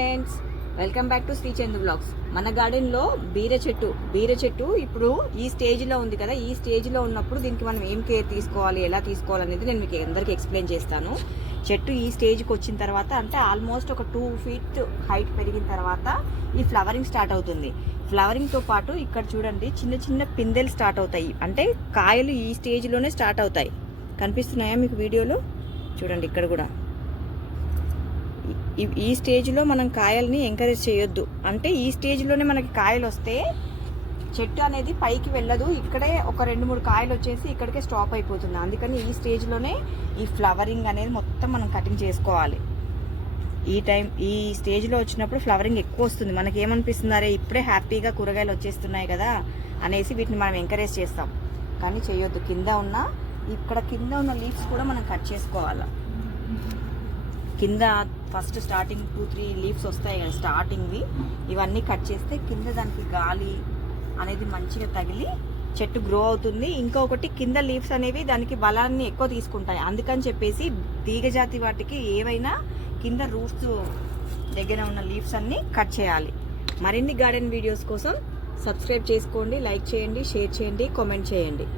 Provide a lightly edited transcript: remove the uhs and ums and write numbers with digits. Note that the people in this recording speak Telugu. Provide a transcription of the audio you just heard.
Friends, welcome back to Shri Chandu blogs. మన గార్డెన్లో బీర చెట్టు ఇప్పుడు ఈ స్టేజ్లో ఉంది కదా. ఈ స్టేజ్లో ఉన్నప్పుడు దీనికి మనం ఏం కేర్ తీసుకోవాలి, ఎలా తీసుకోవాలి అనేది నేను మీకు అందరికీ ఎక్స్ప్లెయిన్ చేస్తాను. చెట్టు ఈ స్టేజ్కి వచ్చిన తర్వాత అంటే ఆల్మోస్ట్ ఒక 2 feet హైట్ పెరిగిన తర్వాత ఈ ఫ్లవరింగ్ స్టార్ట్ అవుతుంది. ఫ్లవరింగ్తో పాటు ఇక్కడ చూడండి చిన్న చిన్న పిందెలు స్టార్ట్ అవుతాయి. అంటే కాయలు ఈ స్టేజ్లోనే స్టార్ట్ అవుతాయి. కనిపిస్తున్నాయా మీకు వీడియోలో? చూడండి ఇక్కడ కూడా ఈ స్టేజ్లో మనం కాయల్ని ఎంకరేజ్ చేయొద్దు. అంటే ఈ స్టేజ్లోనే మనకి కాయలు వస్తే చెట్టు అనేది పైకి వెళ్ళదు. ఇక్కడే ఒక 2-3 కాయలు వచ్చేసి ఇక్కడికే స్టాప్ అయిపోతుంది. అందుకని ఈ స్టేజ్లోనే ఈ ఫ్లవరింగ్ అనేది మొత్తం మనం కటింగ్ చేసుకోవాలి. ఈ స్టేజ్లో వచ్చినప్పుడు ఫ్లవరింగ్ ఎక్కువ వస్తుంది. మనకి ఏమనిపిస్తుంది, అరే ఇప్పుడే హ్యాపీగా కూరగాయలు వచ్చేస్తున్నాయి కదా అనేసి వీటిని మనం ఎంకరేజ్ చేస్తాం. కానీ చేయొద్దు. కింద ఉన్న లీవ్స్ కూడా మనం కట్ చేసుకోవాలి. కింద ఫస్ట్ స్టార్టింగ్ 2-3 లీవ్స్ వస్తాయి కదా స్టార్టింగ్వి, ఇవన్నీ కట్ చేస్తే కింద దానికి గాలి అనేది మంచిగా తగిలి చెట్టు గ్రో అవుతుంది. ఇంకొకటి కింద లీవ్స్ అనేవి దానికి బలాన్ని ఎక్కువ తీసుకుంటాయి. అందుకని చెప్పేసి తీగజాతి వాటికి ఏవైనా కింద రూట్స్ దగ్గర ఉన్న లీవ్స్ అన్నీ కట్ చేయాలి. మరిన్ని గార్డెన్ వీడియోస్ కోసం సబ్స్క్రైబ్ చేసుకోండి, లైక్ చేయండి, షేర్ చేయండి, కామెంట్ చేయండి.